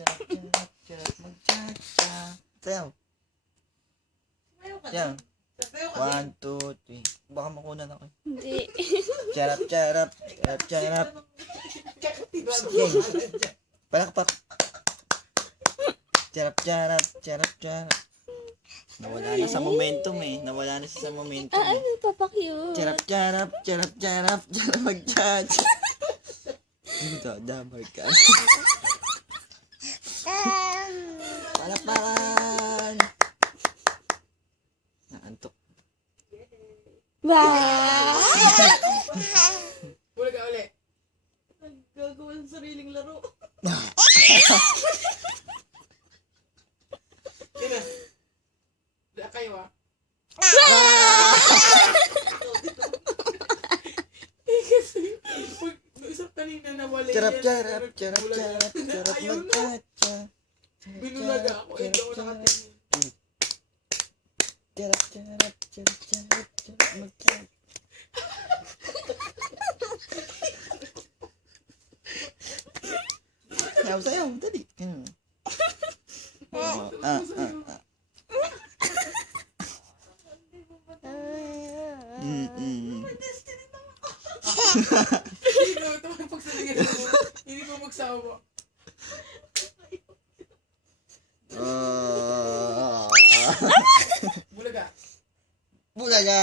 charap, charap, mag-cha-cha. Sayaw. Sayaw. 1, 2, 3. Baka makunan ako. Hindi. Charap, charap, charap, charap. Game. Palakpak. Charap, charap, charap, charap. Nawala na sa momentum eh. Nawala na siya sa momentum. Ano, papa-cute. Charap, charap, charap, charap, charap, mag-cha-cha. Dito, damar ka. Palakpakan. Naantok. Wow! Mula ka ulit. Naggagawa ng sariling laro. Kina. Da kayo ah. Kasi, isang kanina nawala Charap, yan. charap, charap, charap, charap, Ayaw na. mag-cha-cha. Binulaga ako. Ito ako nakatingin. Charap, charap, charap, charap, charap, mag-cha-cha. Sayaw, sayaw, dali. Hindi ito ang pagsalingan mo. Hindi mo magsawa. Bulaga. Bulaga.